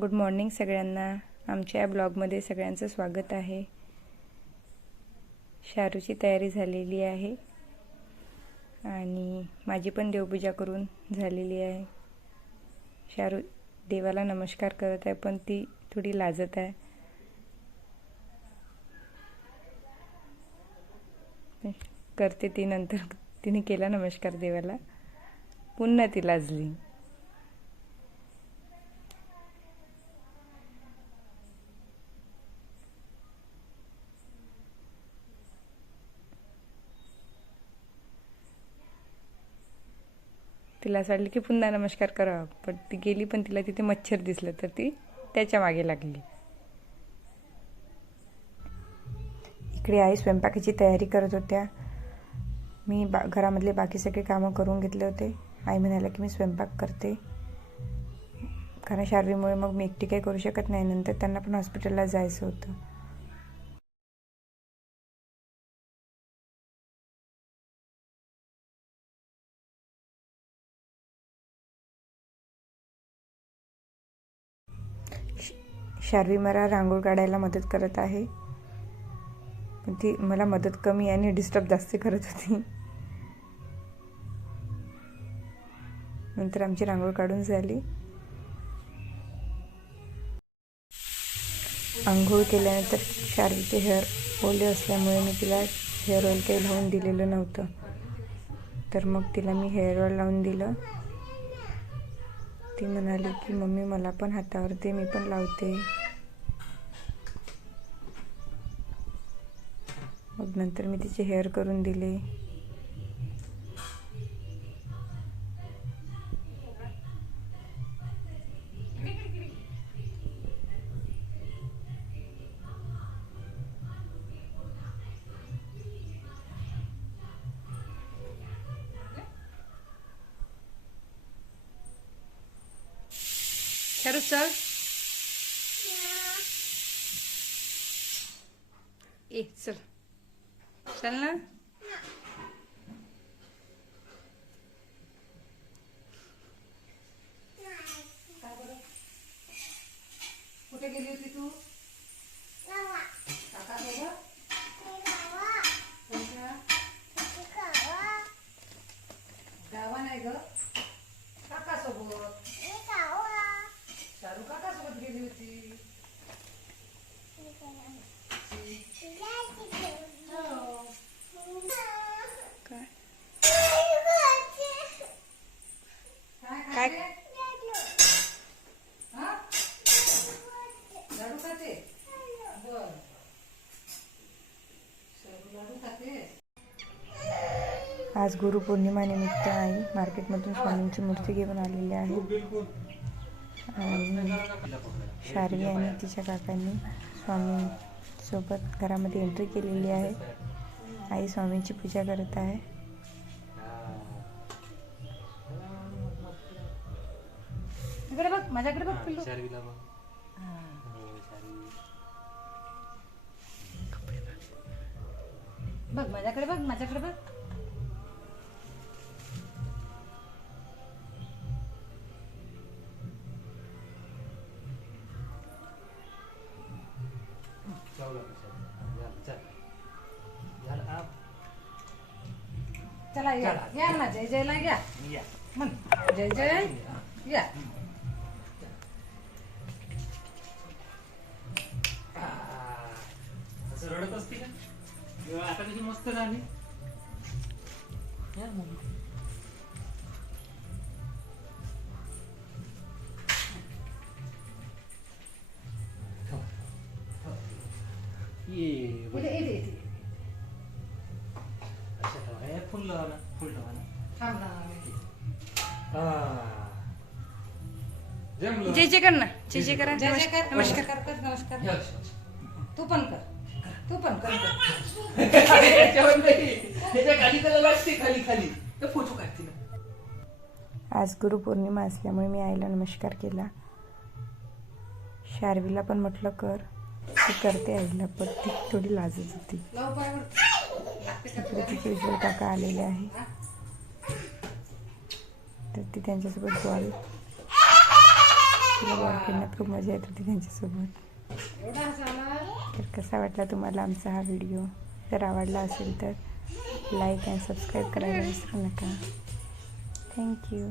Good morning सगळ्यांना. आमच्या या ब्लॉगमध्ये सगळ्यांचं स्वागत आहे. शारूची तयारी झालेली आहे. आणि माझी पण देवपूजा करून झालेली आहे. शारू देवाला नमस्कार करत आहे पण ती थोडी लाजत आहे. करते ती नंतर. तिने केला नमस्कार देवाला. पुन्हा ती लाजली. तिला असं वाटलं की पुन्हा नमस्कार करावा पण ती गेली पण तिला तिथे मच्छर दिसलं तर ती त्याच्यामागे लागली. इकडे आई स्वयंपाकाची तयारी करत होत्या. मी बा घरामधले बाकी सगळे कामं करून घेतले होते. आई म्हणाल्या की मी स्वयंपाक करते. कारण शारवीमुळे मग मी एकटी काही करू शकत नाही. नंतर त्यांना पण हॉस्पिटलला जायचं होतं. शार्वी मला रांगोळ काढायला मदत करत आहे. पण ती मला मदत कमी आणि डिस्टर्ब जास्त करत होती. नंतर आमची रांगोळ काढून झाली. आंघोळ केल्यानंतर शार्वीचे हेअर ओले असल्यामुळे मी तिला हेअर ऑइल काही लावून दिलेलं नव्हतं. तर मग तिला मी हेअर ऑइल लावून दिलं. ती म्हणाली की मम्मी मला पण हातावर मी पण लावते. नंतर मी तिचे हेअर करून दिले. शाहरुख चल. ए चल. चल ना कुठे गेली होती तू? काकासोबत कोणत्या? गावा नाही ग. आज गुरुपौर्णिमा निमित्त आई मार्केटमधून स्वामींची मूर्ती घेऊन आलेली आहे. आणि शार्वी आणि तिच्या काकांनी स्वामींसोबत घरामध्ये एंट्री केलेली आहे. आई स्वामींची पूजा करत आहे. इकडे बघ माझ्याकडे बघ हो. बघ माझ्याकडे बघ माझ्याकडे बघ. चल. या. या ना जय जयला या. या. म्हण. जय जय. या. असं रडत असते का? आता कशी मस्त झाली. या ये बघ. इथे इथे इथे अच्छा ठेवा. हे फुल लावा ना फुल ठेवा ना थांब ना आ. जमलं जय जय कर ना जय जय करा जय जय कर नमस्कार नमस्कार कर नमस्कार या. तू पण कर तू पण कर याच्यावर नाही. याच्या खाली त्याला लागते खाली फोटो काढते ना आज गुरुपौर्णिमा असल्यामुळे मी आईला नमस्कार केला शार्वीला पण म्हटलं कर करते आईला पण ती थोडी लाजत होती. तिकडे तिथे काका आलेले आहे. तर ती त्यांच्यासोबत बॉल तिला बॉल खेळण्यात खूप मजा येत होती त्यांच्यासोबत. तर कसा वाटला तुम्हाला आमचा हा व्हिडिओ? जर आवडला असेल तर लाईक अँड सबस्क्राईब करायला विसरू नका. थँक्यू